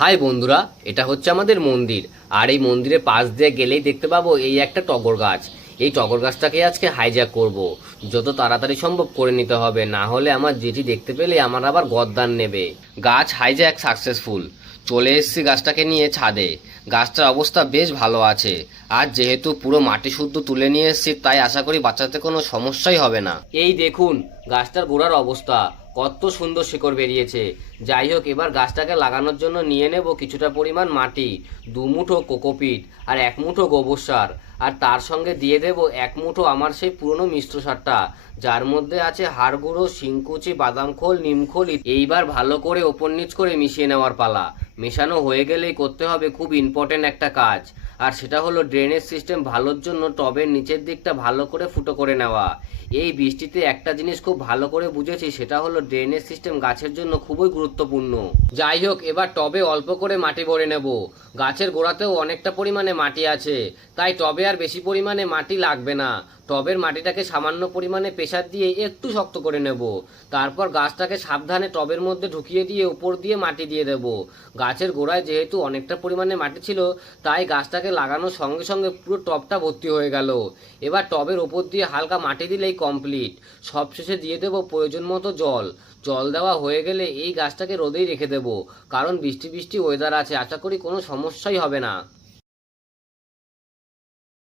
High বন্ধুরা, এটা হচ্ছে আমাদের মন্দির। আর এই মন্দিরের পাশ দিয়ে গেলেই দেখতে পাবো এই একটা টগর গাছ। এই টগর গাছটাকে আজকে হাইজ্যাক করব। যত তাড়াতাড়ি সম্ভব করে নিতে হবে, না হলে আমার যেটি দেখতে পেলে আমার আবার গদ্দান নেবে। গাছ হাইজ্যাক সাকসেসফুল চলে এসেছি গাছটাকে নিয়ে ছাদে। গাছটার অবস্থা বেশ ভালো আছে। আর যেহেতু পুরো মাটি শুদ্ধ তুলে নিয়ে এসেছি, তাই আশা করি বাচ্চাতে কোনো সমস্যাই হবে না। এই দেখুন, গাছটার গোড়ার অবস্থা। কত সুন্দর শিকড় বেরিয়েছে। যাই হোক এবার গাছটাকে লাগানোর জন্য নিয়ে নেব কিছুটা পরিমাণ মাটি, দু মুঠো কোকোপিট আর এক মুঠো গোবর সার। আর তার সঙ্গে দিয়ে দেব এক মুঠো আমার সেই পুরনো মিশ্র সারটা, যার মধ্যে আছে হাড় গুঁড়ো শিংকুচি, বাদাম খোল নিমখোল এইবার ভালো করে ওপর নিচ করে মিশিয়ে নেওয়ার পালা। মেশানো হয়ে গেলেই করতে হবে খুব ইম্পর্টেন্ট একটা কাজ। আর সেটা হলো ড্রেনেজ সিস্টেম ভালোর জন্য টবের নিচের দিকটা ভালো করে ফুটো করে নেওয়া। এই বৃষ্টিতে একটা জিনিস খুব ভালো করে বুঝেছি, সেটা হলো ড্রেনেজ সিস্টেম গাছের জন্য খুবই গুরুত্বপূর্ণ। যাই হোক, এবার টবে অল্প করে মাটি ভরে নেব। গাছের গোড়াতেও অনেকটা পরিমাণে মাটি আছে, তাই টবে আর বেশি পরিমাণে মাটি লাগবে না। টবের মাটিটাকে সামান্য পরিমাণে প্রেসার দিয়ে একটু শক্ত করে নেব। তারপর গাছটাকে সাবধানে টবের মধ্যে ঢুকিয়ে দিয়ে উপর দিয়ে মাটি দিয়ে দেব। গাছের গোড়ায় যেহেতু অনেকটা পরিমাণে মাটি ছিল, তাই গাছটাকে লাগানোর সঙ্গে সঙ্গে পুরো টবটা ভর্তি হয়ে গেল। এবার টবের ওপর দিয়ে হালকা মাটি দিলেই কমপ্লিট। সবশেষে দিয়ে দেবো প্রয়োজন মতো জল। জল দেওয়া হয়ে গেলে এই গাছটাকে রোদেই রেখে দেবো, কারণ বৃষ্টি বৃষ্টি ওয়েদার আছে, আশা করি কোনো সমস্যাই হবে না।